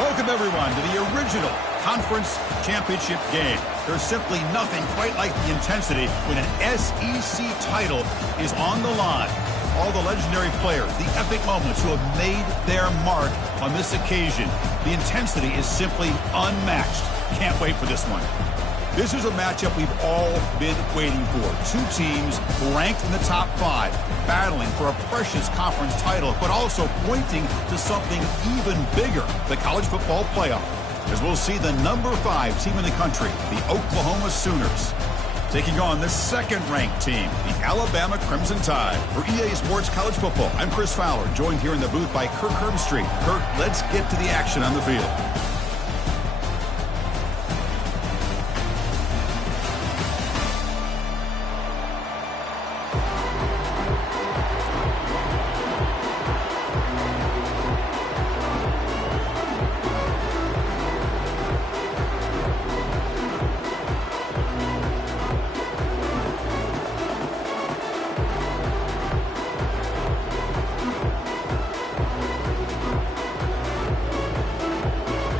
Welcome, everyone, to the original conference championship game. There's simply nothing quite like the intensity when an SEC title is on the line. All the legendary players, the epic moments who have made their mark on this occasion. The intensity is simply unmatched. Can't wait for this one. This is a matchup we've all been waiting for. Two teams ranked in the top 5, battling for a precious conference title, but also pointing to something even bigger, the college football playoff. As we'll see the number 5 team in the country, the Oklahoma Sooners, taking on the second-ranked team, the Alabama Crimson Tide. For EA Sports College Football, I'm Chris Fowler, joined here in the booth by Kirk Herbstreit. Kirk, let's get to the action on the field.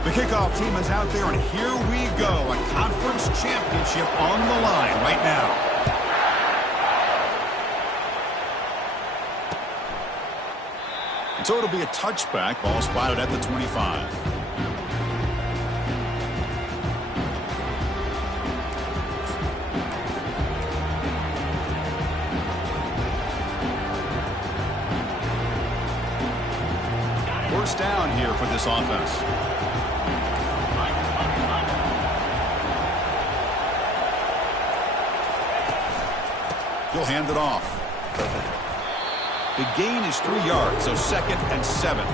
The kickoff team is out there, and here we go. A conference championship on the line right now. And so it'll be a touchback. Ball spotted at the 25. First down here for this offense. He'll hand it off. The gain is 3 yards, so 2nd and 7.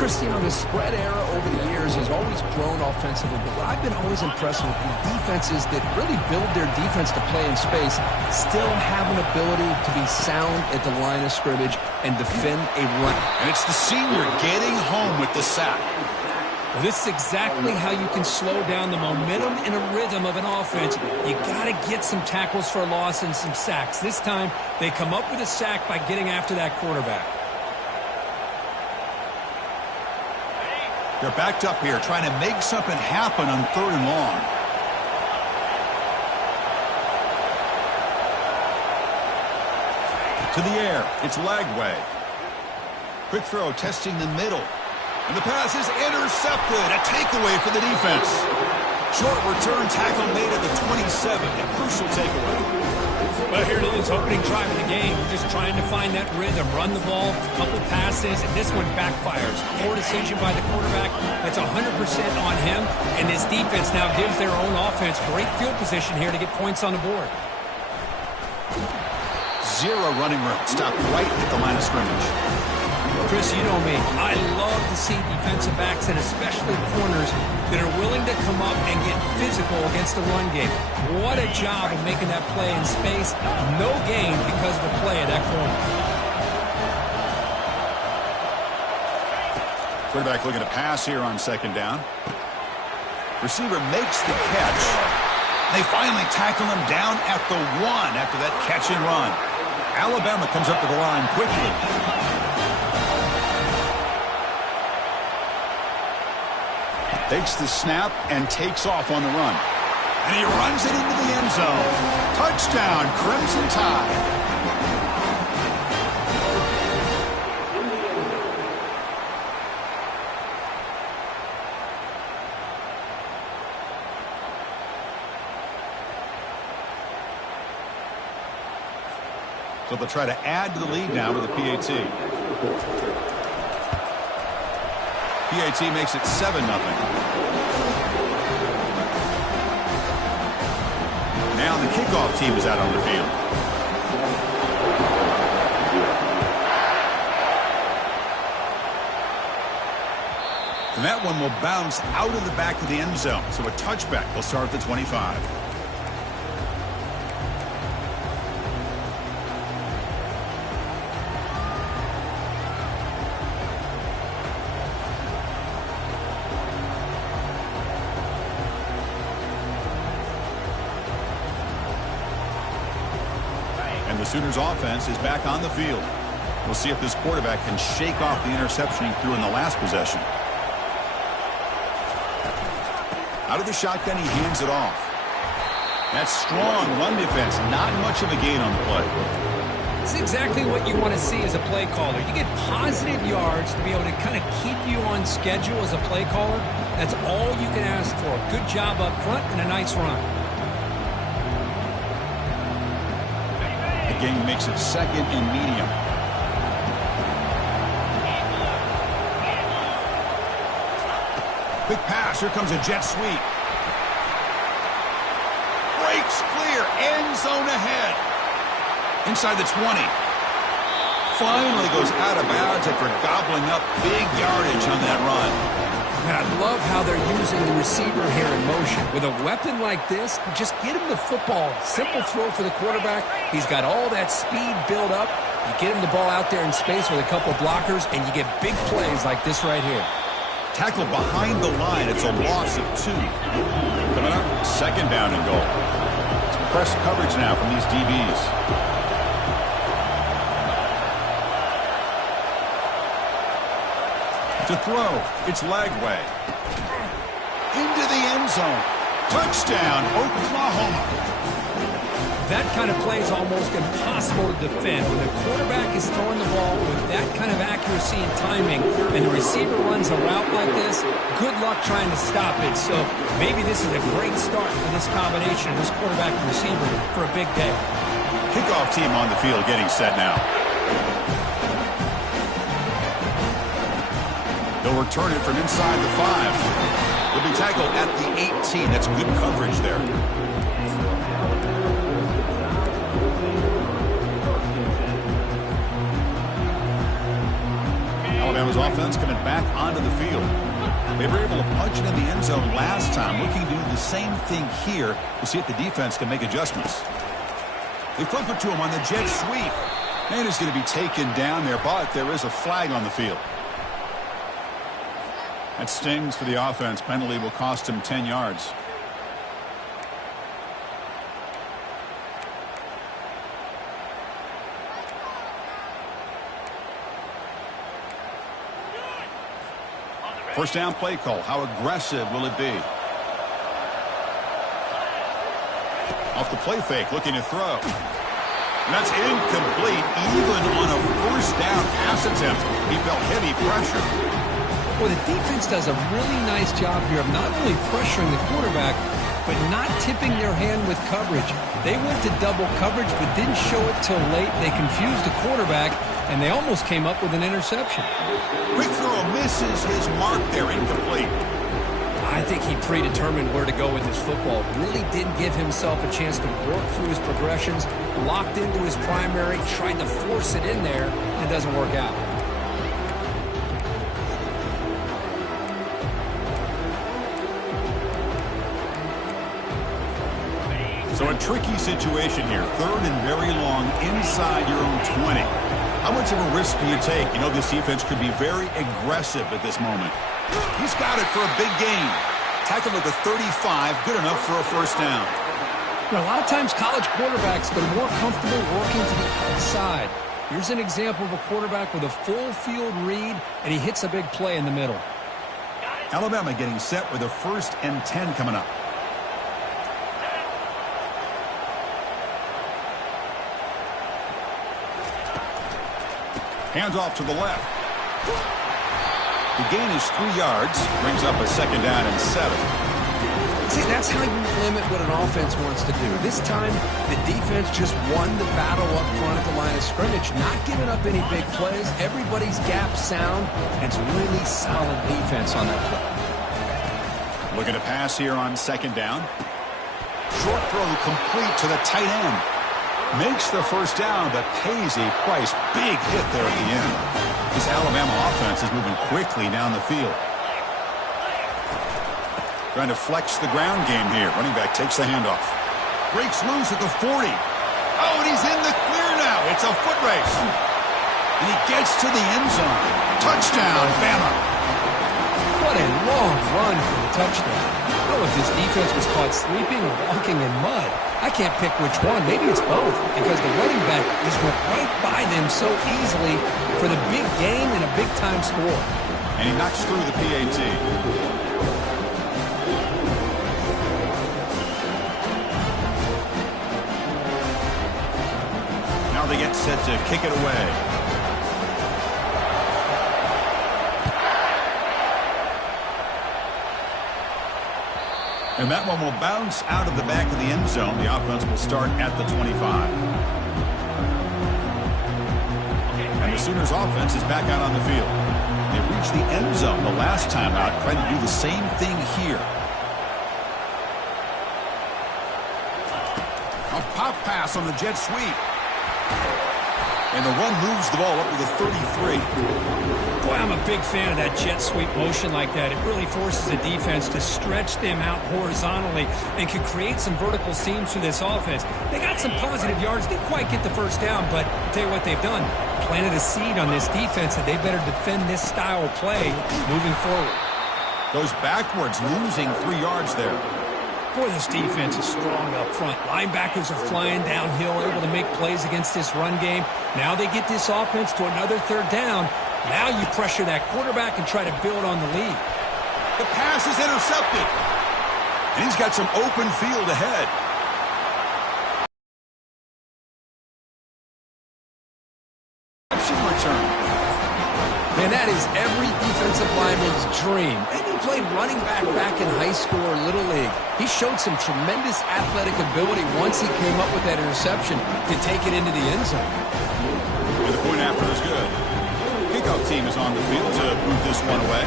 Chris, you know, the spread era over the years has always grown offensively, but what I've been always impressed with the defenses that really build their defense to play in space still have an ability to be sound at the line of scrimmage and defend a run. And it's the senior getting home with the sack. Well, this is exactly how you can slow down the momentum and a rhythm of an offense. You got to get some tackles for a loss and some sacks. This time, they come up with a sack by getting after that quarterback. They're backed up here, trying to make something happen on 3rd and long. To the air, it's Lagway. Quick throw, testing the middle. And the pass is intercepted. A takeaway for the defense. Short return tackle made at the 27. A crucial takeaway. Well, here it is, opening drive of the game. Just trying to find that rhythm. Run the ball, a couple passes, and this one backfires. Poor decision by the quarterback. That's 100% on him. And this defense now gives their own offense great field position here to get points on the board. Zero running room. Stopped right at the line of scrimmage. Chris, you know me. I love to see defensive backs and especially corners that are willing to come up and get physical against the run game. What a job of making that play in space. No gain because of the play of that corner. Quarterback looking to pass here on 2nd down. Receiver makes the catch. They finally tackle him down at the 1 after that catch and run. Alabama comes up to the line quickly. Takes the snap and takes off on the run. And he runs it into the end zone. Touchdown, Crimson Tide. So they'll try to add to the lead now with a PAT. PAT makes it 7-0. Now the kickoff team is out on the field. And that one will bounce out of the back of the end zone. So a touchback will start at the 25. And the Sooners offense is back on the field. We'll see if this quarterback can shake off the interception he threw in the last possession. Out of the shotgun, he hands it off. That's strong run defense. Not much of a gain on the play. It's exactly what you want to see as a play caller. You get positive yards to be able to kind of keep you on schedule as a play caller. That's all you can ask for. Good job up front and a nice run. The game makes it second and medium. Quick pass. Here comes a jet sweep. Breaks clear. End zone ahead. Inside the 20. Finally goes out of bounds after gobbling up big yardage on that run. And I love how they're using the receiver here in motion. With a weapon like this, just get him the football. Simple throw for the quarterback. He's got all that speed built up. You get him the ball out there in space with a couple blockers, and you get big plays like this right here. Tackled behind the line. It's a loss of 2. Coming up, second down and goal. It's press coverage now from these DBs. To throw, it's Lagway. Into the end zone. Touchdown, Oklahoma. That kind of play is almost impossible to defend. When the quarterback is throwing the ball with that kind of accuracy and timing, and the receiver runs a route like this, good luck trying to stop it. So maybe this is a great start for this combination, this quarterback and receiver, for a big day. Kickoff team on the field getting set now. They'll return it from inside the 5. Will be tackled at the 18. That's good coverage there. Alabama's offense coming back onto the field. They were able to punch it in the end zone last time. Looking to do the same thing here to see if the defense can make adjustments. They flip it to him on the jet sweep. And it's going to be taken down there, but there is a flag on the field. That stings for the offense. Penalty will cost him 10 yards. First down play call. How aggressive will it be? Off the play fake, looking to throw. And that's incomplete. Even on a first down pass attempt, he felt heavy pressure. Well, the defense does a really nice job here of not only pressuring the quarterback, but not tipping their hand with coverage. They went to double coverage, but didn't show it till late. They confused the quarterback, and they almost came up with an interception. Quick throw misses his mark there, incomplete. I think he predetermined where to go with his football. Really didn't give himself a chance to work through his progressions. Locked into his primary, tried to force it in there, and it doesn't work out. So a tricky situation here. Third and very long inside your own 20. How much of a risk do you take? You know this defense could be very aggressive at this moment. He's got it for a big gain. Tackled at the 35. Good enough for a first down. You know, a lot of times college quarterbacks are more comfortable working to the outside. Here's an example of a quarterback with a full field read, and he hits a big play in the middle. Alabama getting set with a 1st and 10 coming up. Hands off to the left. The gain is 3 yards. Brings up a second down and 7. See, that's how you limit what an offense wants to do. This time, the defense just won the battle up front at the line of scrimmage, not giving up any big plays. Everybody's gap sound, and it's really solid defense on that play. Looking to pass here on second down. Short throw complete to the tight end. Makes the first down, but pays a price. Big hit there at the end. This Alabama offense is moving quickly down the field. Trying to flex the ground game here. Running back takes the handoff. Breaks loose at the 40. Oh, and he's in the clear now. It's a foot race. And he gets to the end zone. Touchdown, Bama. What a long run for the touchdown. I don't know if this defense was caught sleeping or walking in mud. I can't pick which one. Maybe it's both, because the running back just went right by them so easily for the big gain and a big-time score. And he knocks through the PAT. set to kick it away. And that one will bounce out of the back of the end zone. The offense will start at the 25. And the Sooners offense is back out on the field. They reached the end zone the last time out, trying to do the same thing here. A pop pass on the jet sweep. And the run moves the ball up to the 33. Boy, I'm a big fan of that jet sweep motion like that. It really forces the defense to stretch them out horizontally and can create some vertical seams for this offense. They got some positive yards. Didn't quite get the first down, but I'll tell you what they've done. Planted a seed on this defense that they better defend this style of play moving forward. Goes backwards, losing 3 yards there. Boy, this defense is strong up front. Linebackers are flying downhill, able to make plays against this run game. Now they get this offense to another third down. Now you pressure that quarterback and try to build on the lead. The pass is intercepted. And he's got some open field ahead. Return. Man, that is every defensive lineman's dream. And he played running back in high school or Little League. He showed some tremendous athletic ability once he came up with that interception to take it into the end zone. And the point after is good. Kickoff team is on the field to move this one away.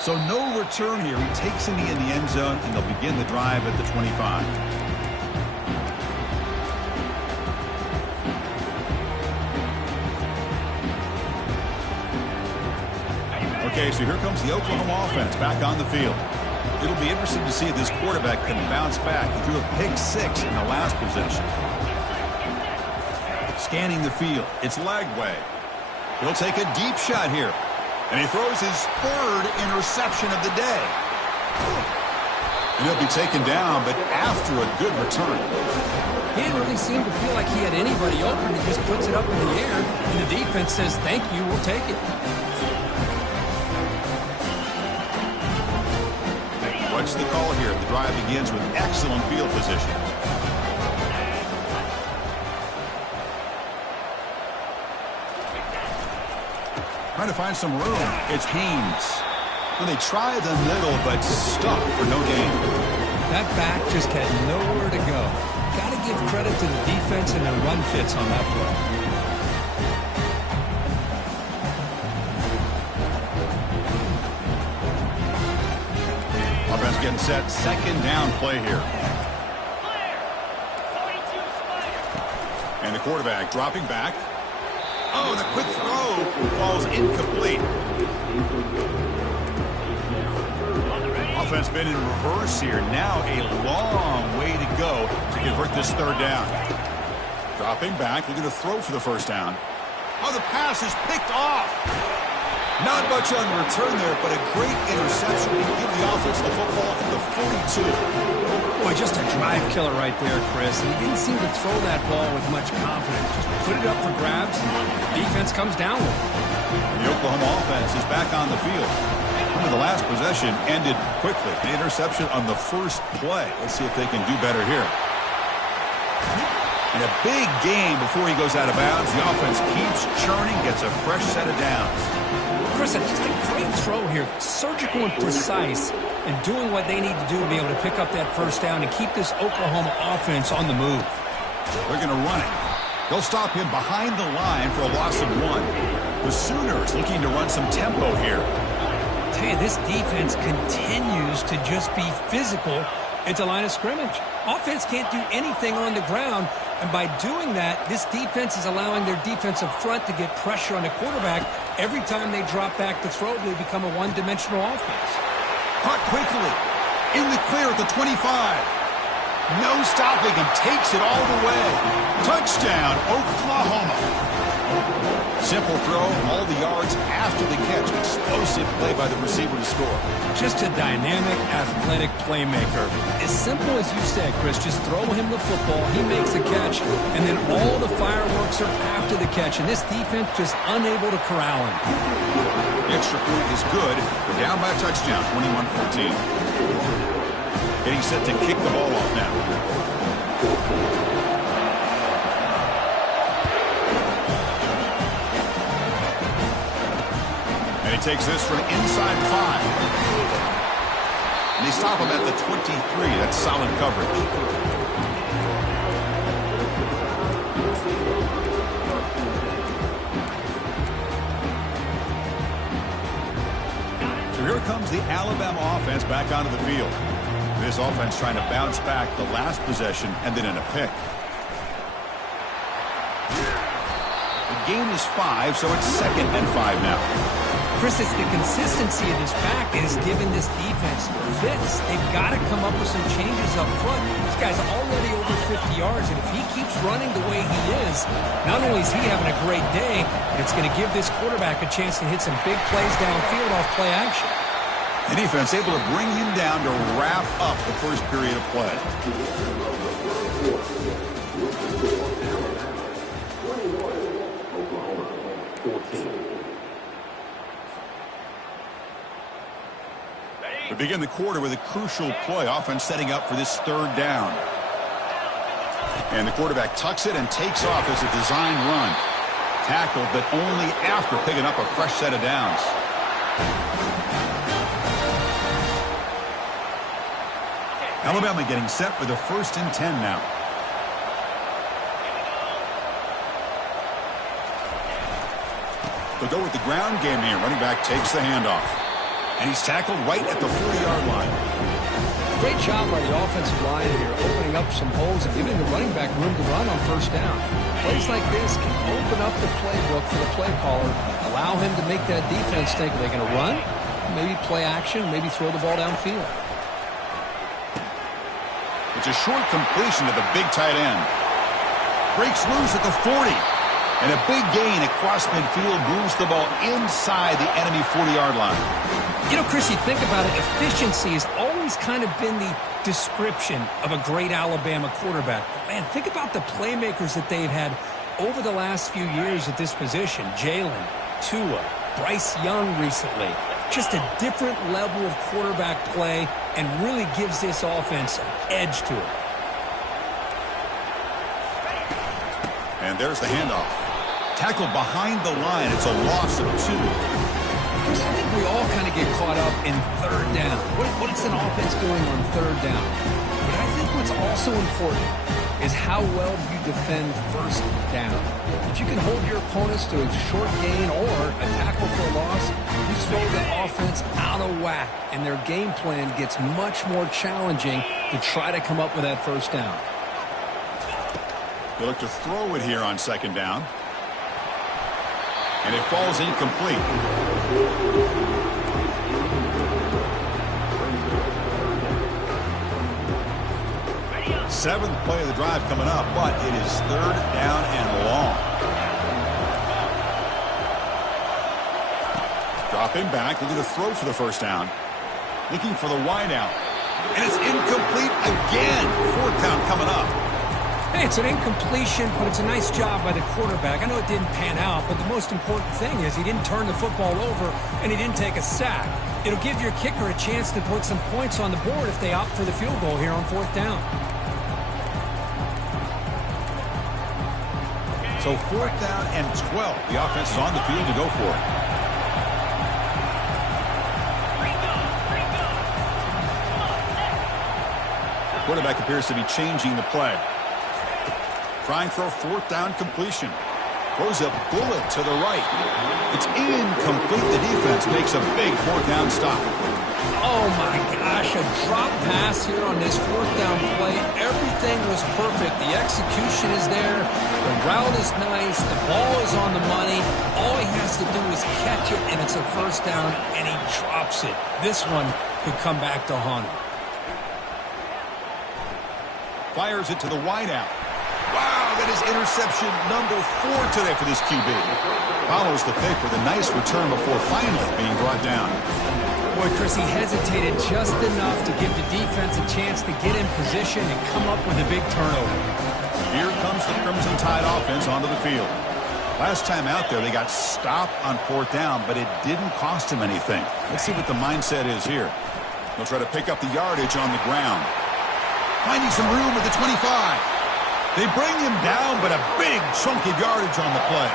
So no return here. He takes a knee in the end zone, and they'll begin the drive at the 25. Okay, so here comes the Oklahoma offense back on the field. It'll be interesting to see if this quarterback can bounce back. He threw a pick 6 in the last possession. Scanning the field. It's Lagway. He'll take a deep shot here. And he throws his 3rd interception of the day. And he'll be taken down, but after a good return. He didn't really seem to feel like he had anybody open. He just puts it up in the air, and the defense says, thank you, we'll take it. What's the call here? The drive begins with excellent field position. Trying to find some room. It's Haynes. Well, they try the middle, but stuck for no gain. That back just had nowhere to go. Got to give credit to the defense and their run fits on that play. Offense getting set. 2nd down play here. And the quarterback dropping back. Oh, the quick throw falls incomplete. Offense been in reverse here. Now a long way to go to convert this 3rd down. Dropping back, looking to throw for the 1st down. Oh, the pass is picked off. Not much on return there, but a great interception to give the offense the football at the 42. Boy, just a drive killer right there, Chris. And he didn't seem to throw that ball with much confidence. Just put it up for grabs, and defense comes down with it. The Oklahoma offense is back on the field. The last possession ended quickly. The interception on the first play. Let's see if they can do better here. In a big game before he goes out of bounds, the offense keeps churning, gets a fresh set of downs. Chris, just a great throw here. Surgical and precise and doing what they need to do to be able to pick up that 1st down and keep this Oklahoma offense on the move. They're going to run it. They'll stop him behind the line for a loss of 1. The Sooners looking to run some tempo here. I tell you, this defense continues to just be physical at the line of scrimmage. Offense can't do anything on the ground, and by doing that, this defense is allowing their defensive front to get pressure on the quarterback. Every time they drop back to throw, they become a one-dimensional offense. Caught quickly. In the clear at the 25. No stopping him. Takes it all the way. Touchdown, Oklahoma. Simple throw, all the yards after the catch. Explosive play by the receiver to score. Just a dynamic, athletic playmaker. As simple as you said, Chris, just throw him the football, he makes a catch, and then all the fireworks are after the catch, and this defense just unable to corral him. The extra point is good. We're down by a touchdown, 21-14. Getting set to kick the ball off now. And he takes this from inside 5. And they stop him at the 23. That's solid coverage. So here comes the Alabama offense back onto the field. This offense trying to bounce back the last possession and then in a pick. The gain is 5, so it's 2nd and 5 now. Chris, it's the consistency of this back that has given this defense fits. They've got to come up with some changes up front. This guy's already over 50 yards, and if he keeps running the way he is, not only is he having a great day, but it's going to give this quarterback a chance to hit some big plays downfield off play action. The defense able to bring him down to wrap up the first period of play. We begin the quarter with a crucial play. Offense setting up for this 3rd down. And the quarterback tucks it and takes off as a design run. Tackled, but only after picking up a fresh set of downs. Alabama getting set for the 1st and 10 now. They'll go with the ground game here. Running back takes the handoff. And he's tackled right at the 40-yard line. Great job by the offensive line here, opening up some holes and giving the running back room to run on 1st down. Plays like this can open up the playbook for the play caller, allow him to make that defense think, are they going to run? Maybe play action, maybe throw the ball downfield. It's a short completion to the big tight end. Breaks loose at the 40. And a big gain across midfield, moves the ball inside the enemy 40-yard line. You know, Chris, you think about it, efficiency has always kind of been the description of a great Alabama quarterback. But man, think about the playmakers that they've had over the last few years at this position. Jalen, Tua, Bryce Young recently. Just a different level of quarterback play and really gives this offense an edge to it. And there's the handoff. Tackled behind the line. It's a loss of 2. Chris, I think we all kind of get caught up in 3rd down. What is an offense doing on 3rd down? But I think what's also important is how well you defend 1st down. If you can hold your opponents to a short gain or a tackle for a loss, you throw the offense out of whack, and their game plan gets much more challenging to try to come up with that 1st down. They look to throw it here on 2nd down. And it falls incomplete. 7th play of the drive coming up, but it is 3rd down and long. Dropping back, looking to throw for the 1st down. Looking for the wideout. And it's incomplete again. 4th down coming up. Hey, it's an incompletion, but it's a nice job by the quarterback. I know it didn't pan out, but the most important thing is he didn't turn the football over and he didn't take a sack. It'll give your kicker a chance to put some points on the board if they opt for the field goal here on 4th down. So 4th down and 12. The offense is on the field to go for it. Quarterback appears to be changing the play. Trying for a 4th down completion. Throws a bullet to the right. It's incomplete. The defense makes a big 4th down stop. Oh my gosh, a drop pass here on this 4th down play. Everything was perfect. The execution is there. The route is nice. The ball is on the money. All he has to do is catch it, and it's a 1st down, and he drops it. This one could come back to haunt him. Fires it to the wideout. Wow, that is interception number 4 today for this QB. Follows the pick with a nice return before finally being brought down. Boy, Chris, he hesitated just enough to give the defense a chance to get in position and come up with a big turnover. Here comes the Crimson Tide offense onto the field. Last time out there, they got stopped on 4th down, but it didn't cost him anything. Let's see what the mindset is here. They'll try to pick up the yardage on the ground. Finding some room at the 25. They bring him down, but a big chunk of yardage on the play.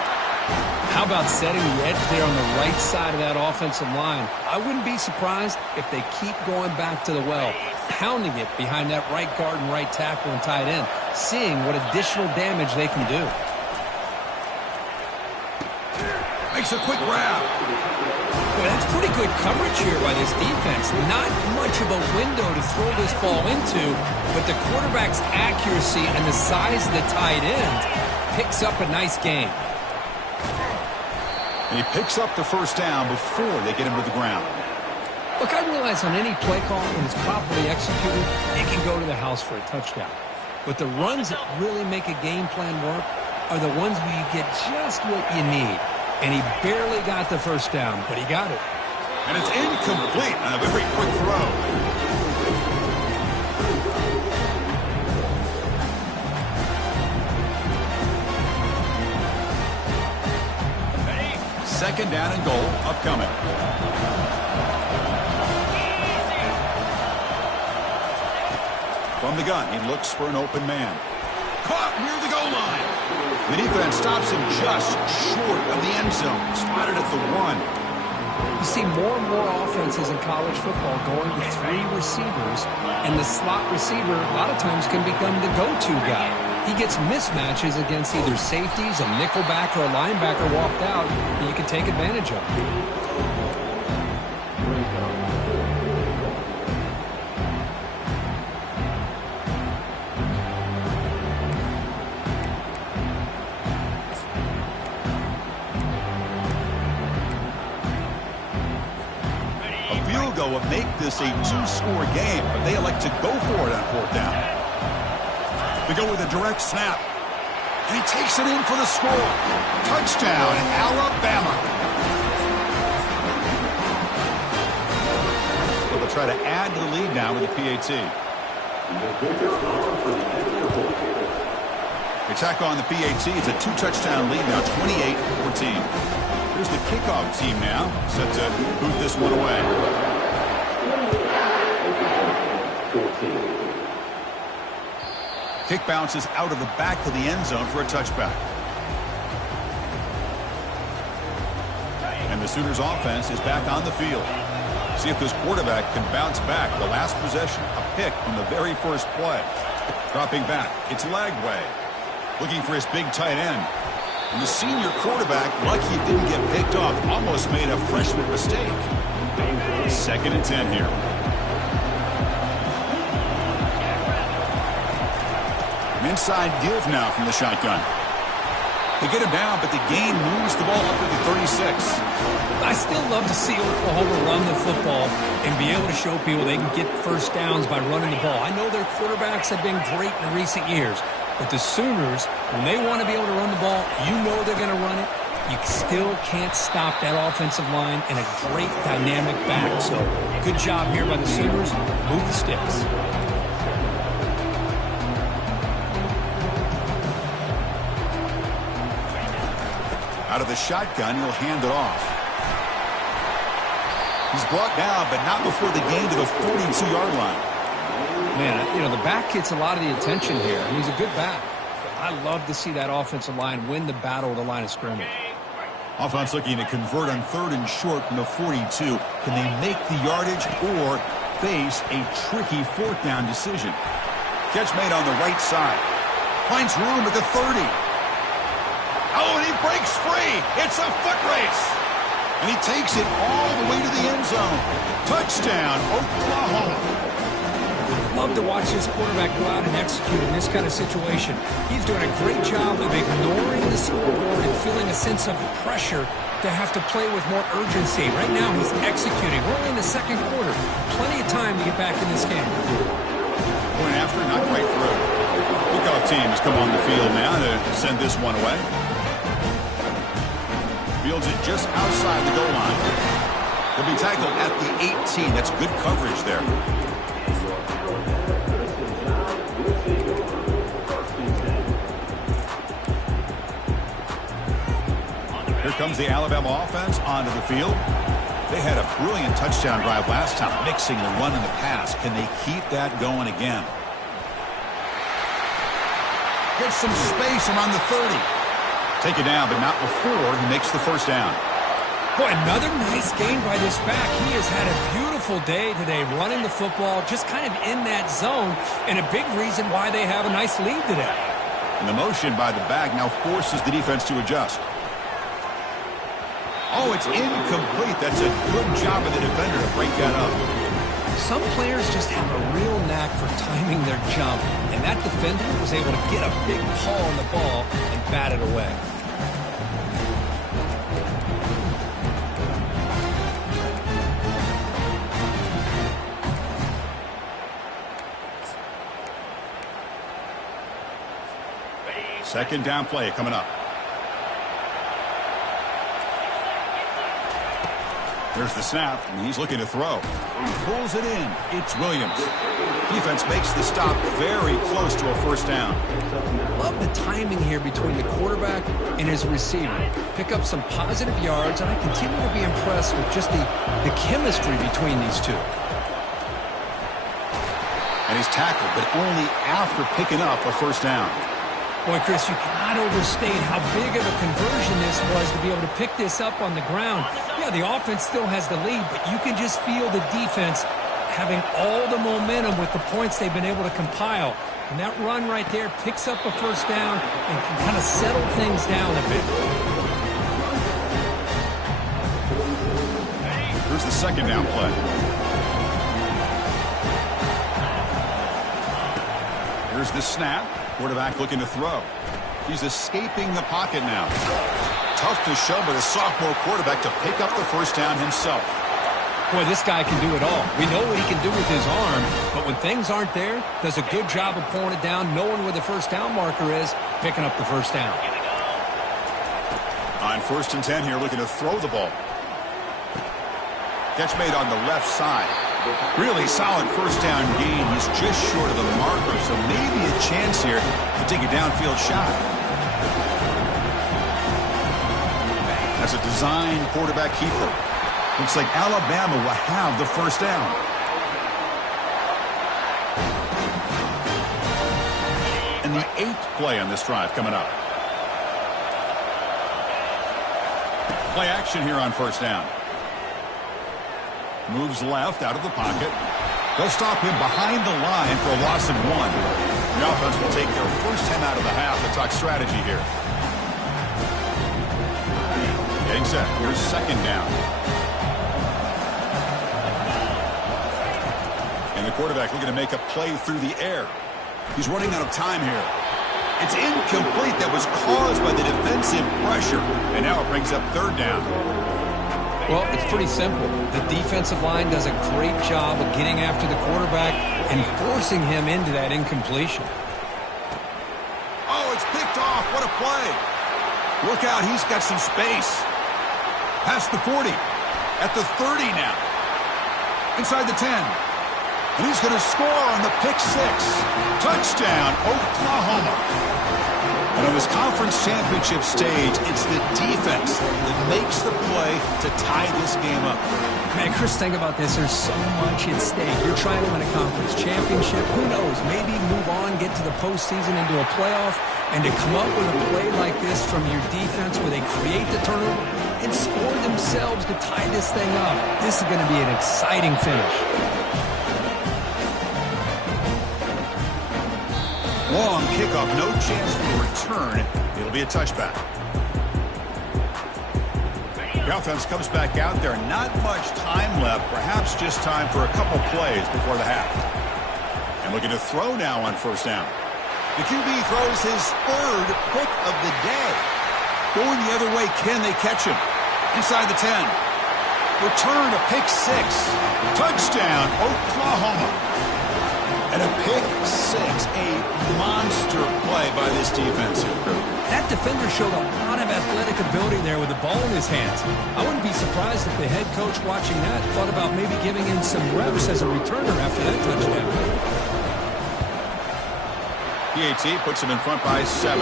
How about setting the edge there on the right side of that offensive line? I wouldn't be surprised if they keep going back to the well, pounding it behind that right guard and right tackle and tight end, seeing what additional damage they can do. Makes a quick grab. Boy, that's pretty good coverage here by this defense. Not much of a window to throw this ball into, but the quarterback's accuracy and the size of the tight end picks up a nice gain. And he picks up the first down before they get him to the ground. Look, I realize on any play call, when it's properly executed, it can go to the house for a touchdown. But the runs that really make a game plan work are the ones where you get just what you need. And he barely got the first down, but he got it. And it's incomplete on a very quick throw. Second down and goal upcoming. From the gun, he looks for an open man. Caught near the goal line. The defense stops him just short of the end zone. Spotted at the 1. You see more and more offenses in college football going with 3 receivers, and the slot receiver a lot of times can become the go-to guy. He gets mismatches against either safeties, a nickelback, or a linebacker walked out that you can take advantage of. A field goal would make this a 2-score game, but they elect to go for it on 4th down. They go with a direct snap. And he takes it in for the score. Touchdown, Alabama. So they'll try to add to the lead now with the PAT. They tack on the PAT. It's a 2-touchdown lead now, 28-14. Here's the kickoff team now, set to boot this one away. Kick bounces out of the back of the end zone for a touchback. And the Sooners offense is back on the field. See if this quarterback can bounce back. The last possession, a pick on the very first play. Dropping back, it's Lagway. Looking for his big tight end. And the senior quarterback, lucky it didn't get picked off, almost made a freshman mistake. 2nd and 10 here. Inside give now from the shotgun. They get him down, but the gain moves the ball up to the 36. I still love to see Oklahoma run the football and be able to show people they can get first downs by running the ball. I know their quarterbacks have been great in recent years, but the Sooners, when they want to be able to run the ball, you know they're going to run it. You still can't stop that offensive line and a great dynamic back. So good job here by the Sooners. Move the sticks. Out of the shotgun, he'll hand it off. He's brought down, but not before the gain to the 42-yard line. Man, you know, the back gets a lot of the attention here, and he's a good back. I love to see that offensive line win the battle at the line of scrimmage. Offense looking to convert on 3rd and short from the 42. Can they make the yardage or face a tricky 4th down decision? Catch made on the right side. Finds room at the 30. Oh, and he breaks free. It's a foot race. And he takes it all the way to the end zone. Touchdown, Oklahoma. Love to watch this quarterback go out and execute in this kind of situation. He's doing a great job of ignoring the scoreboard and feeling a sense of pressure to have to play with more urgency. Right now, he's executing. We're only in the 2nd quarter. Plenty of time to get back in this game. Point after, not quite through. Kickoff teams come on the field now to send this one away. Fields it just outside the goal line. He'll be tackled at the 18. That's good coverage there. Here comes the Alabama offense onto the field. They had a brilliant touchdown drive last time, mixing the run and the pass. Can they keep that going again? Gets some space around the 30. Take it down, but not before he makes the first down. Boy, another nice gain by this back. He has had a beautiful day today running the football, just kind of in that zone, and a big reason why they have a nice lead today. And the motion by the back now forces the defense to adjust. Oh, it's incomplete. That's a good job of the defender to break that up. Some players just have a real knack for timing their jump, and that defender was able to get a big paw on the ball and bat it away. Second down play coming up. There's the snap, and he's looking to throw. Pulls it in. It's Williams. Defense makes the stop very close to a first down. Love the timing here between the quarterback and his receiver. Pick up some positive yards, and I continue to be impressed with just the chemistry between these two. And he's tackled, but only after picking up a first down. Boy, Chris, you cannot overstate how big of a conversion this was to be able to pick this up on the ground. Yeah, the offense still has the lead, but you can just feel the defense having all the momentum with the points they've been able to compile. And that run right there picks up a first down and can kind of settle things down a bit. Here's the second down play. Here's the snap. Quarterback looking to throw. He's escaping the pocket now. Tough to show, but a sophomore quarterback to pick up the first down himself. Boy, this guy can do it all. We know what he can do with his arm, but when things aren't there, does a good job of pulling it down, knowing where the first down marker is, picking up the first down. On 1st and 10 here, looking to throw the ball. Catch made on the left side. Really solid first down gain. He's just short of the marker, so maybe a chance here to take a downfield shot. That's a design quarterback keeper. Looks like Alabama will have the first down. And the 8th play on this drive coming up. Play action here on first down. Moves left out of the pocket. They'll stop him behind the line for a loss of 1. The offense will take their first 10 out of the half. Let's talk strategy here. Getting set. Here's second down. And the quarterback looking to make a play through the air. He's running out of time here. It's incomplete. That was caused by the defensive pressure. And now it brings up third down. Well, it's pretty simple. The defensive line does a great job of getting after the quarterback and forcing him into that incompletion. Oh, it's picked off. What a play. Look out. He's got some space. Past the 40. At the 30 now. Inside the 10. And he's going to score on the pick 6. Touchdown, Oklahoma. And on this conference championship stage, it's the defense that makes the play to tie this game up. Man, Chris, think about this. There's so much at stake. You're trying to win a conference championship. Who knows? Maybe move on, get to the postseason, into a playoff. And to come up with a play like this from your defense where they create the turnover and score themselves to tie this thing up, this is going to be an exciting finish. Long kickoff, no chance for a return. It'll be a touchback. The offense comes back out there. Not much time left. Perhaps just time for a couple plays before the half. And looking to throw now on first down. The QB throws his 3rd pick of the day. Going the other way, can they catch him? Inside the 10. Return to pick 6. Touchdown, Oklahoma. And a pick six, a monster play by this defense here. That defender showed a lot of athletic ability there with the ball in his hands. I wouldn't be surprised if the head coach watching that thought about maybe giving him some reps as a returner after that touchdown. PAT puts him in front by 7.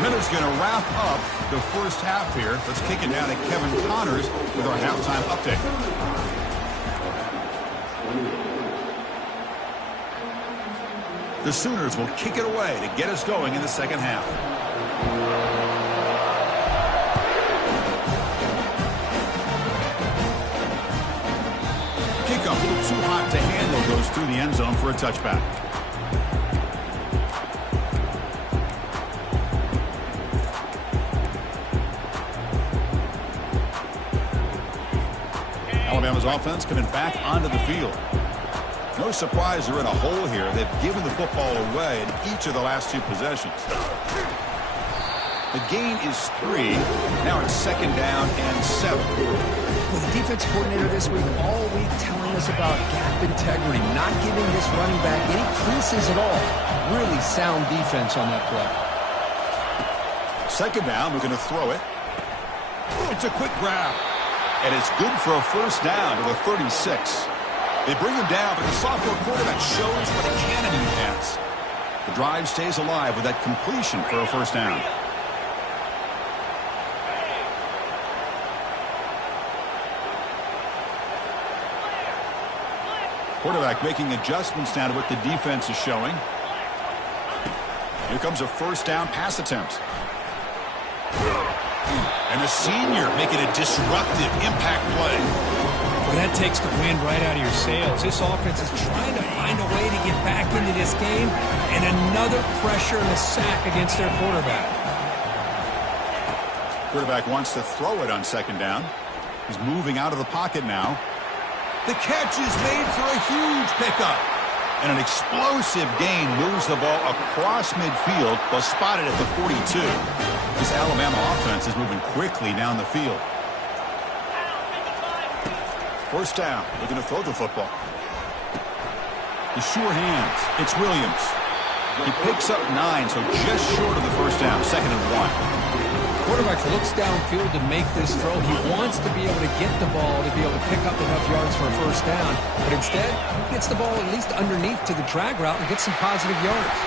Miller's going to wrap up the first half here. Let's kick it down to Kevin Connors with our halftime update. The Sooners will kick it away to get us going in the second half. Kickoff a little too hot to handle, goes through the end zone for a touchback. Alabama's offense coming back onto the field. No surprise they're in a hole here. They've given the football away in each of the last 2 possessions. The gain is 3. Now it's second down and 7. Well, the defense coordinator this week all week telling us about gap integrity, not giving this running back any creases at all. Really sound defense on that play. Second down, we're going to throw it. It's a quick grab. And it's good for a first down to the 36. They bring him down, but the sophomore quarterback shows what a cannon he has. The drive stays alive with that completion for a first down. Quarterback making adjustments now to what the defense is showing. Here comes a first down pass attempt. And the senior making a disruptive impact play. Well, that takes the wind right out of your sails. This offense is trying to find a way to get back into this game, and another pressure and a sack against their quarterback. Quarterback wants to throw it on second down. He's moving out of the pocket now. The catch is made for a huge pickup. And an explosive gain moves the ball across midfield, but spotted at the 42. This Alabama offense is moving quickly down the field. First down. They're going to throw the football. The sure hands. It's Williams. He picks up 9, so just short of the first down. Second and 1. Quarterback looks downfield to make this throw. He wants to be able to get the ball to be able to pick up enough yards for a first down. But instead, he gets the ball at least underneath to the drag route and gets some positive yards.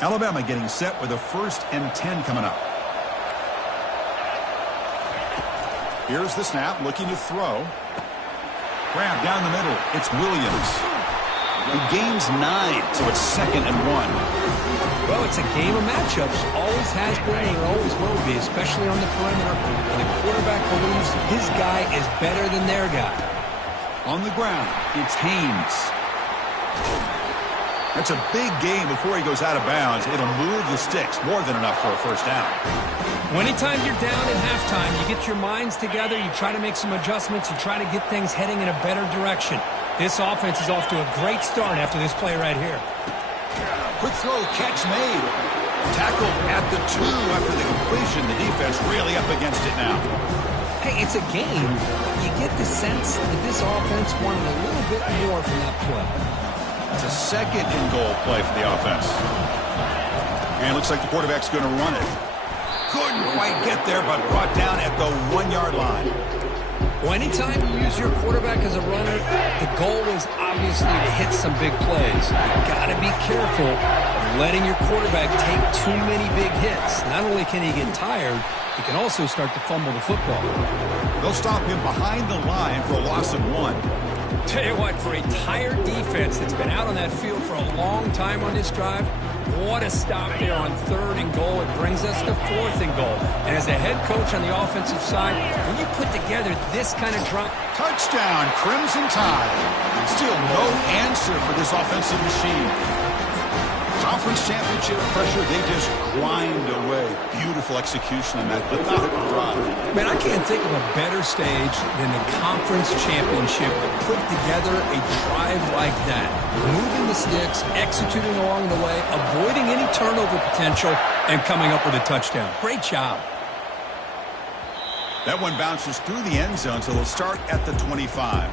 Alabama getting set with a 1st and 10 coming up. Here's the snap, looking to throw. Grab down the middle. It's Williams. He gains 9, so it's second and 1. Well, it's a game of matchups. Always has been and it always will be, especially on the perimeter. And the quarterback believes his guy is better than their guy. On the ground, it's Haynes. That's a big game before he goes out of bounds. It'll move the sticks, more than enough for a first down. Well, anytime you're down at halftime, you get your minds together, you try to make some adjustments, you try to get things heading in a better direction. This offense is off to a great start after this play right here. Quick throw, catch made. Tackled at the 2 after the completion. The defense really up against it now. Hey, it's a game. You get the sense that this offense wanted a little bit more from that play. It's a second and goal play for the offense. And it looks like the quarterback's going to run it. Couldn't quite get there, but brought down at the 1-yard line. Well, anytime you use your quarterback as a runner, the goal is obviously to hit some big plays. You've got to be careful of letting your quarterback take too many big hits. Not only can he get tired, he can also start to fumble the football. They'll stop him behind the line for a loss of 1. Tell you what, for a tired defense that's been out on that field for a long time on this drive, what a stop there on 3rd and goal. It brings us to 4th and goal. And as a head coach on the offensive side, when you put together this kind of drive... Touchdown, Crimson Tide. Still no answer for this offensive machine. Conference championship pressure, they just grind away. Beautiful execution on that methodical drive. Man, I can't think of a better stage than the conference championship to put together a drive like that. Moving the sticks, executing along the way, avoiding any turnover potential, and coming up with a touchdown. Great job. That one bounces through the end zone, so they'll start at the 25.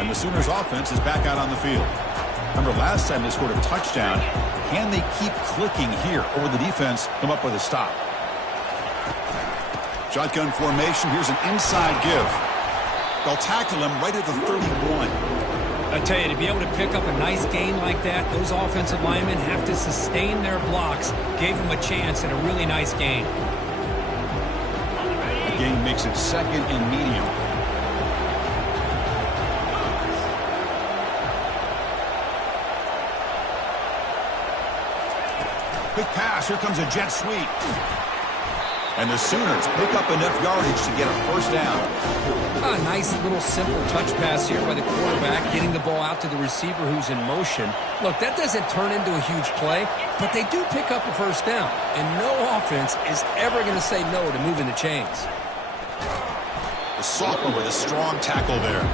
And the Sooners offense is back out on the field. Remember last time they scored a touchdown. Can they keep clicking here, or will the defense come up with a stop? Shotgun formation. Here's an inside give. They'll tackle him right at the 31. I tell you, to be able to pick up a nice gain like that, those offensive linemen have to sustain their blocks. Gave them a chance and a really nice gain. The gain makes it second and medium. Quick pass. Here comes a jet sweep. And the Sooners pick up enough yardage to get a first down. A nice little simple touch pass here by the quarterback, getting the ball out to the receiver who's in motion. Look, that doesn't turn into a huge play, but they do pick up a first down. And no offense is ever going to say no to moving the chains. The sophomore with a strong tackle there.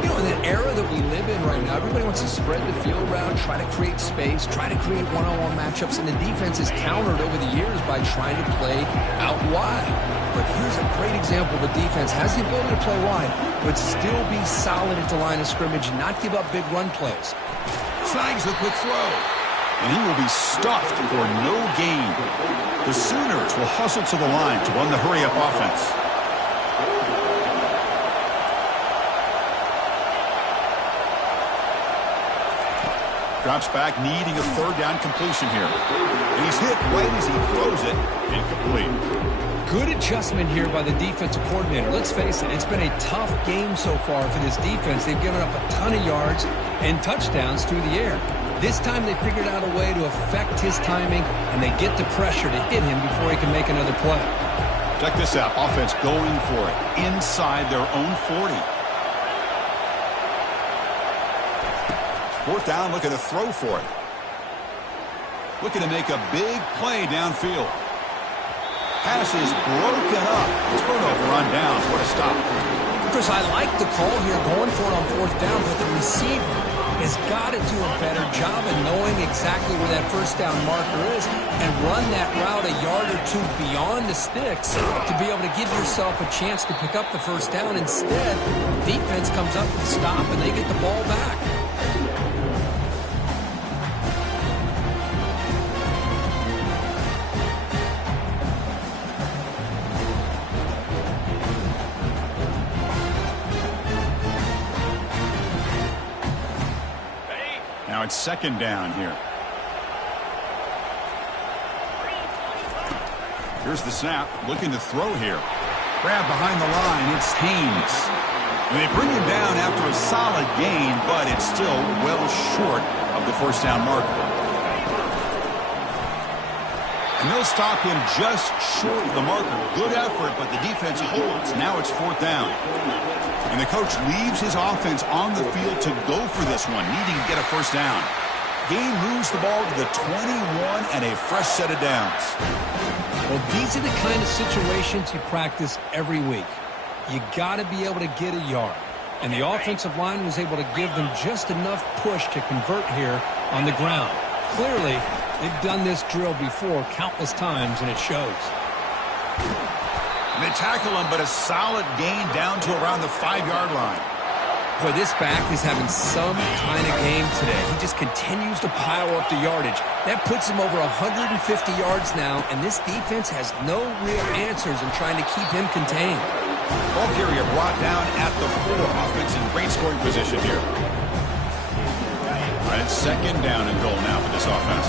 You know, in the era that we live in right now, everybody wants to spread the field around, try to create space, try to create one-on-one matchups, and the defense is countered over the years by trying to play out wide. But here's a great example of a defense has the ability to play wide, but still be solid at the line of scrimmage and not give up big run plays. Snags the quick throw. And he will be stuffed for no gain. The Sooners will hustle to the line to run the hurry-up offense. Drops back, needing a third down completion here. And he's hit right as he throws it. Incomplete. Good adjustment here by the defensive coordinator. Let's face it, it's been a tough game so far for this defense. They've given up a ton of yards and touchdowns through the air. This time they figured out a way to affect his timing, and they get the pressure to hit him before he can make another play. Check this out. Offense going for it inside their own 40. Fourth down, looking to throw for it. Looking to make a big play downfield. Pass is broken up. Turnover on downs. What a stop. Chris, I like the call here, going for it on fourth down, but the receiver has got to do a better job of knowing exactly where that first down marker is and run that route a yard or two beyond the sticks to be able to give yourself a chance to pick up the first down. Instead, defense comes up with a stop and they get the ball back. Now it's second down here. Here's the snap, looking to throw here. Grab behind the line, it's Haynes. And they bring him down after a solid gain, but it's still well short of the first down marker. And they'll stop him just short of the marker. Good effort, but the defense holds. Now it's fourth down. And the coach leaves his offense on the field to go for this one, needing to get a first down. Gain moves the ball to the 21 and a fresh set of downs. Well, these are the kind of situations you practice every week. You got to be able to get a yard. And the offensive line was able to give them just enough push to convert here on the ground. Clearly, they've done this drill before countless times, and it shows. And they tackle him, but a solid gain down to around the 5-yard line. Boy, this back is having some kind of game today. He just continues to pile up the yardage. That puts him over 150 yards now, and this defense has no real answers in trying to keep him contained. Ball carrier brought down at the 4. Offense in great scoring position here. All right, it's second down and goal now for this offense.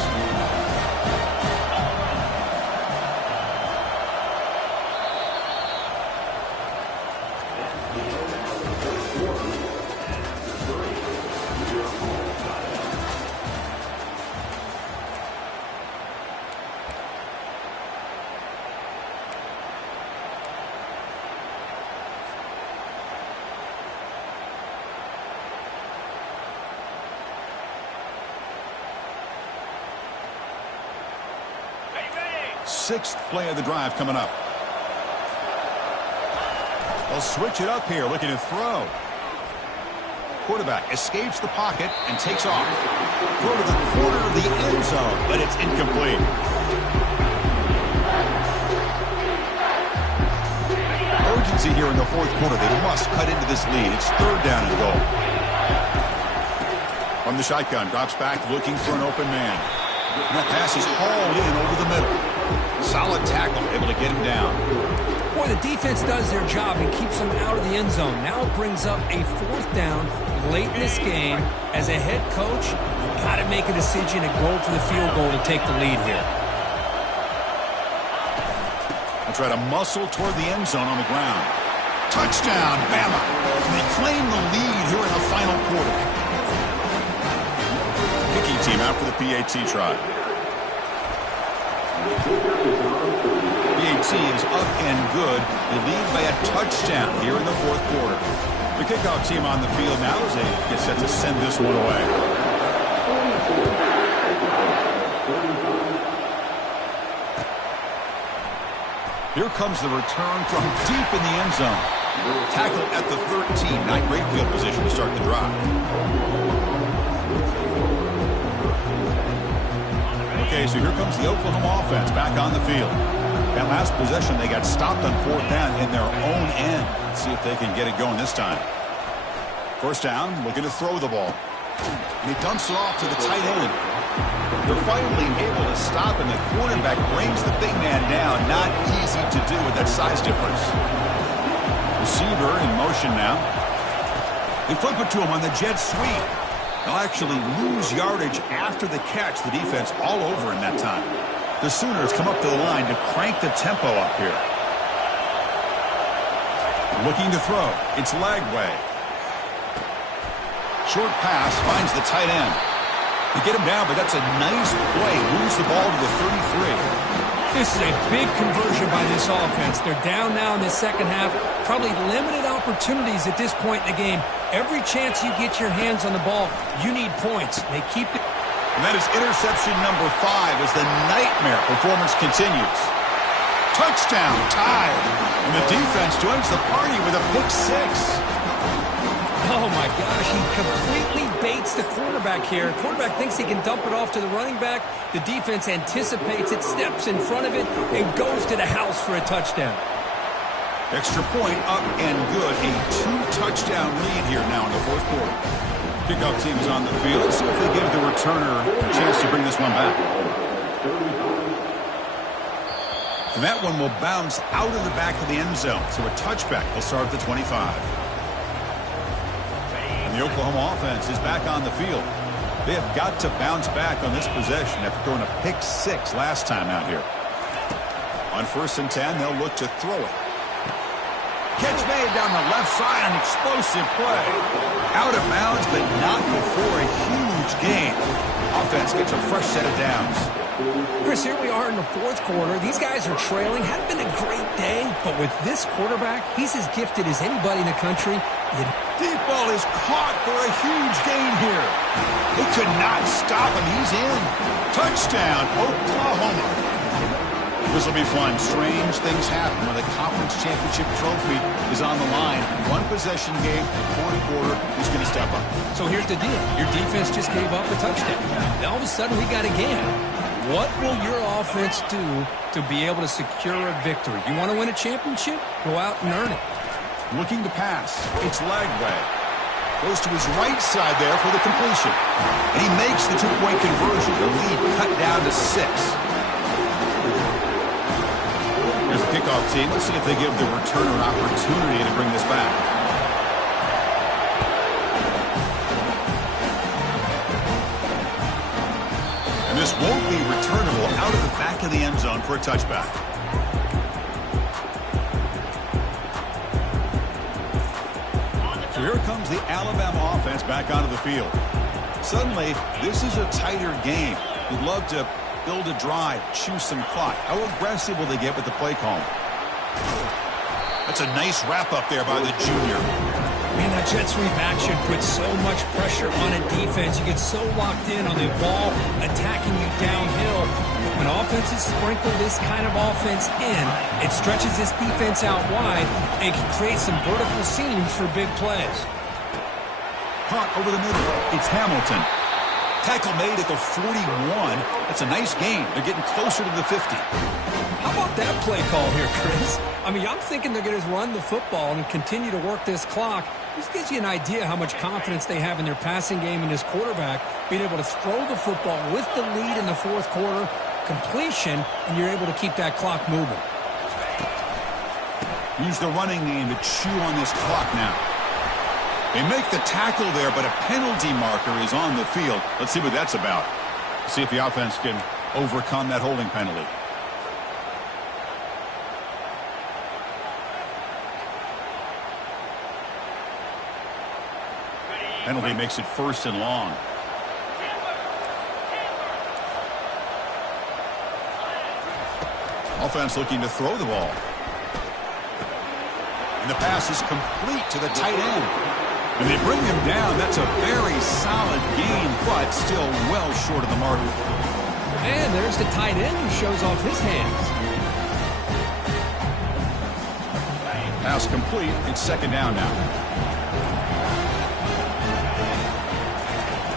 Sixth play of the drive coming up. They'll switch it up here, looking to throw. Quarterback escapes the pocket and takes off. Throw to the corner of the end zone, but it's incomplete. urgency here in the fourth quarter. They must cut into this lead. It's third down and goal. From the shotgun, drops back looking for an open man. And that pass is hauled in over the middle. Solid tackle, able to get him down. Boy, the defense does their job and keeps them out of the end zone. Now it brings up a fourth down late in this game. As a head coach, you've got to make a decision and go for the field goal to take the lead here. They'll try to muscle toward the end zone on the ground. Touchdown, Bama. And they claim the lead here in the final quarter. Kicking team out for the PAT try. PAT is up and good. They lead by a touchdown here in the fourth quarter. The kickoff team on the field now as they get set to send this one away. Here comes the return from deep in the end zone. Tackle at the 13. Not great field position to start the drive. Okay, so here comes the Oklahoma offense back on the field. That last possession, they got stopped on fourth down in their own end. Let's see if they can get it going this time. First down, looking to throw the ball. And he dumps it off to the tight end. They're finally able to stop, and the quarterback brings the big man down. Not easy to do with that size difference. Receiver in motion now. They flip it to him on the jet sweep. They'll actually lose yardage after the catch. The defense all over in that time. The Sooners come up to the line to crank the tempo up here. Looking to throw. It's Lagway. Short pass finds the tight end. They get him down, but that's a nice play. Moves the ball to the 33. This is a big conversion by this offense. They're down now in the second half. Probably limited opportunities at this point in the game. Every chance you get your hands on the ball, you need points. They keep it. And that is interception number 5 as the nightmare performance continues. Touchdown, tied. And the defense joins the party with a pick 6. Oh, my gosh, he completely baits the quarterback here. Quarterback thinks he can dump it off to the running back. The defense anticipates it, steps in front of it, and goes to the house for a touchdown. Extra point up and good. A 2-touchdown lead here now in the fourth quarter. Kickoff team is on the field. Let's see if they give the returner a chance to bring this one back. And that one will bounce out of the back of the end zone. So a touchback will start at the 25. And the Oklahoma offense is back on the field. They have got to bounce back on this possession after throwing a pick 6 last time out here. On 1st and 10, they'll look to throw it. Catch made down the left side, an explosive play. Out of bounds, but not before a huge gain. Offense gets a fresh set of downs. Chris, here we are in the fourth quarter. These guys are trailing. Hadn't been a great day, but with this quarterback, he's as gifted as anybody in the country. Deep ball is caught for a huge gain here. They could not stop him. He's in. Touchdown, Oklahoma. This will be fun. Strange things happen when the conference championship trophy is on the line. One possession game, fourth quarter, who's going to step up? So here's the deal. Your defense just gave up a touchdown. Now all of a sudden we got a game. What will your offense do to be able to secure a victory? You want to win a championship? Go out and earn it. Looking to pass. It's Lagway. Goes to his right side there for the completion. And he makes the two-point conversion. The lead cut down to 6. Here's the kickoff team. Let's see if they give the returner an opportunity to bring this back. And this won't be returnable out of the back of the end zone for a touchback. So here comes the Alabama offense back onto the field. Suddenly, this is a tighter game. You'd love to build a drive, choose some clock. How aggressive will they get with the play call? That's a nice wrap up there by the junior. Man, that jet sweep action puts so much pressure on a defense. You get so locked in on the ball attacking you downhill. But when offenses sprinkle this kind of offense in, it stretches this defense out wide and can create some vertical seams for big plays. Caught over the middle. It's Hamilton. Tackle made at the 41. That's a nice gain. They're getting closer to the 50. How about that play call here, Chris? I mean, I'm thinking they're going to run the football and continue to work this clock. This gives you an idea how much confidence they have in their passing game and this quarterback being able to throw the football with the lead in the fourth quarter, completion, and you're able to keep that clock moving. Use the running game to chew on this clock now. They make the tackle there, but a penalty marker is on the field. Let's see what that's about. See if the offense can overcome that holding penalty. Penalty makes it 1st and long. Offense looking to throw the ball. And the pass is complete to the tight end. And they bring him down. That's a very solid gain, but still well short of the mark. And there's the tight end who shows off his hands. Pass complete. It's 2nd down now.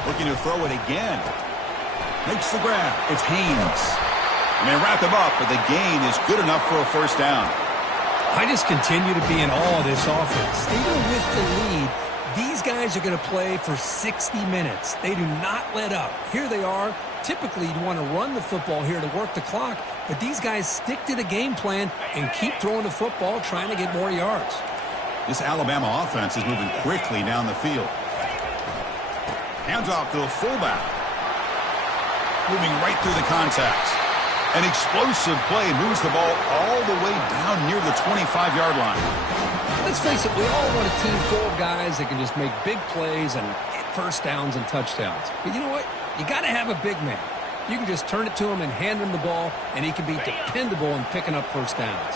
Looking to throw it again. Makes the grab. It's Haynes. And they wrap him up, but the gain is good enough for a 1st down. I just continue to be in awe of this offense. Even with the lead, these guys are going to play for 60 minutes. They do not let up. Here they are. Typically, you want to run the football here to work the clock, but these guys stick to the game plan and keep throwing the football, trying to get more yards. This Alabama offense is moving quickly down the field. Hands off to the fullback. Moving right through the contact. An explosive play moves the ball all the way down near the 25-yard line. Let's face it, we all want a team full of guys that can just make big plays and get 1st downs and touchdowns. But you know what? You got to have a big man. You can just turn it to him and hand him the ball, and he can be dependable in picking up 1st downs.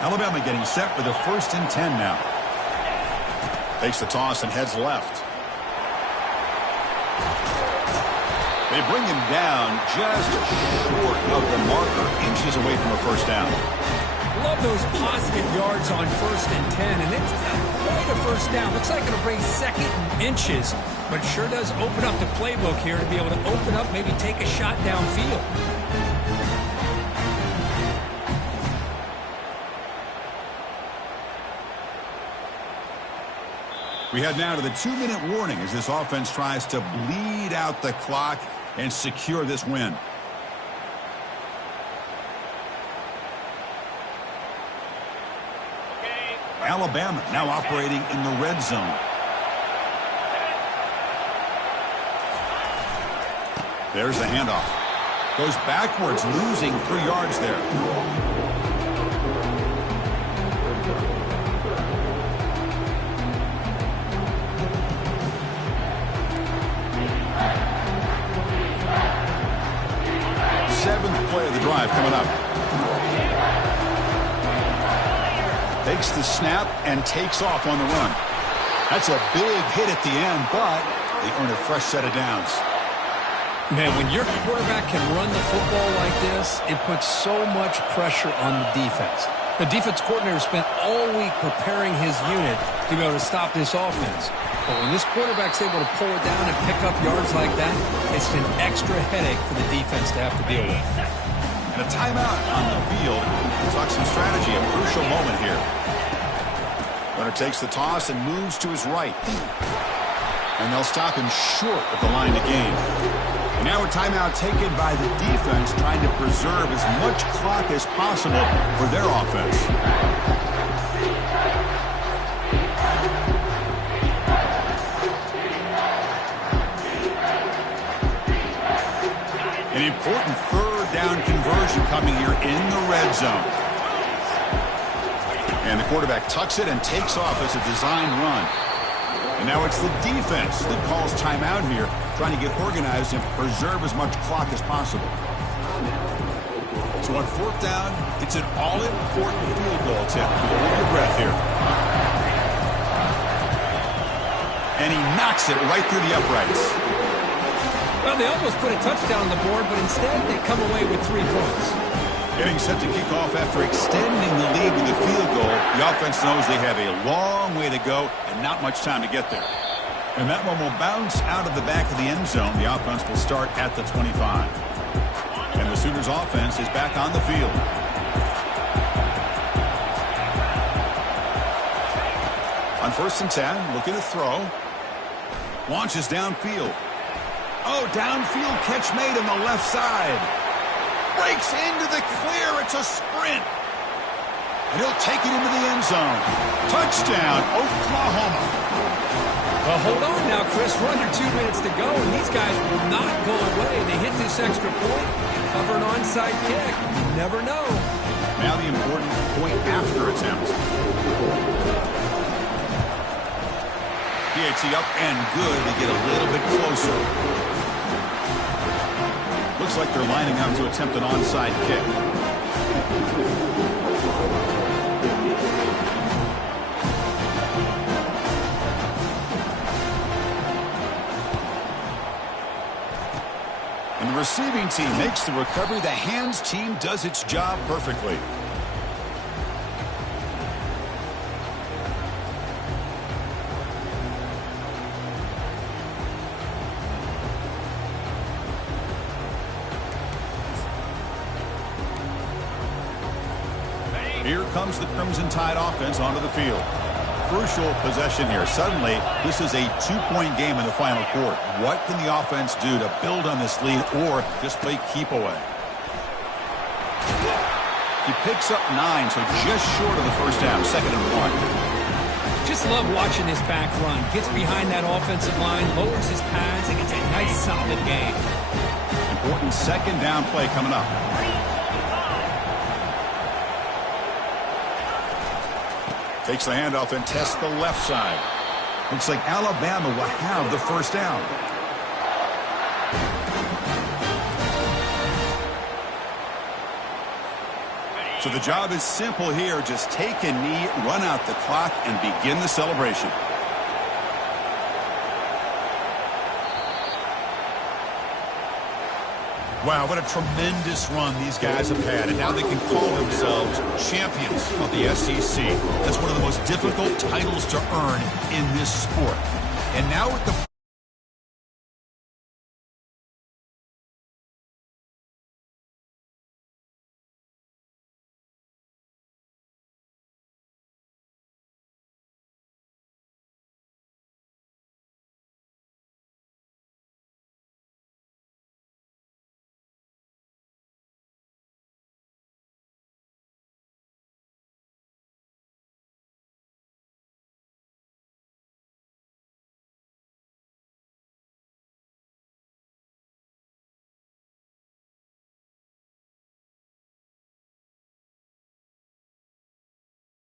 Alabama getting set for the 1st and 10 now. Takes the toss and heads left. They bring him down just short of the marker, inches away from a 1st down. Love those positive yards on 1st and 10, and it's quite a 1st down. Looks like it'll bring 2nd and inches, but sure does open up the playbook here to be able to open up, maybe take a shot downfield. We head now to the 2-minute warning as this offense tries to bleed out the clock and secure this win. Alabama now operating in the red zone. There's the handoff. Goes backwards, losing 3 yards there. Seventh play of the drive coming up. Takes the snap and takes off on the run. That's a big hit at the end, but they earn a fresh set of downs. Man, when your quarterback can run the football like this, it puts so much pressure on the defense. The defense coordinator spent all week preparing his unit to be able to stop this offense. But when this quarterback's able to pull it down and pick up yards like that, it's an extra headache for the defense to have to deal with. And a timeout on the field. Talk some strategy, a crucial moment here. Runner takes the toss and moves to his right. And they'll stop him short of the line to gain. And now a timeout taken by the defense, trying to preserve as much clock as possible for their offense. An important 3rd down conversion coming here in the red zone. And the quarterback tucks it and takes off as a design run. And now it's the defense that calls timeout here, trying to get organized and preserve as much clock as possible. So on 4th down, it's an all-important field goal attempt. Hold your breath here. And he knocks it right through the uprights. Well, they almost put a touchdown on the board, but instead they come away with 3 points. Getting set to kick off after extending the lead with the field goal, the offense knows they have a long way to go and not much time to get there. And that one will bounce out of the back of the end zone. The offense will start at the 25. And the Sooners offense is back on the field. On 1st and 10, looking to throw. Launches downfield. Oh, downfield catch made on the left side. Breaks into the clear. It's a sprint. And he'll take it into the end zone. Touchdown, Oklahoma. Well, hold on now, Chris. We're under 2 minutes to go, and these guys will not go away. They hit this extra point, cover an onside kick. You never know. Now the important point after attempt. PAT up and good to get a little bit closer. Looks like they're lining up to attempt an onside kick. And the receiving team makes the recovery. The hands team does its job perfectly. Here comes the Crimson Tide offense onto the field. Crucial possession here. Suddenly, this is a 2-point game in the final quarter. What can the offense do to build on this lead or just play keep away? He picks up 9, so just short of the first down, 2nd and 1. Just love watching this back run. Gets behind that offensive line, lowers his pads, and it's a nice, solid game. Important 2nd down play coming up. Takes the handoff and tests the left side. Looks like Alabama will have the first down. So the job is simple here. Just take a knee, run out the clock, and begin the celebration. Wow, what a tremendous run these guys have had, and now they can call themselves champions of the SEC. That's one of the most difficult titles to earn in this sport. And now with the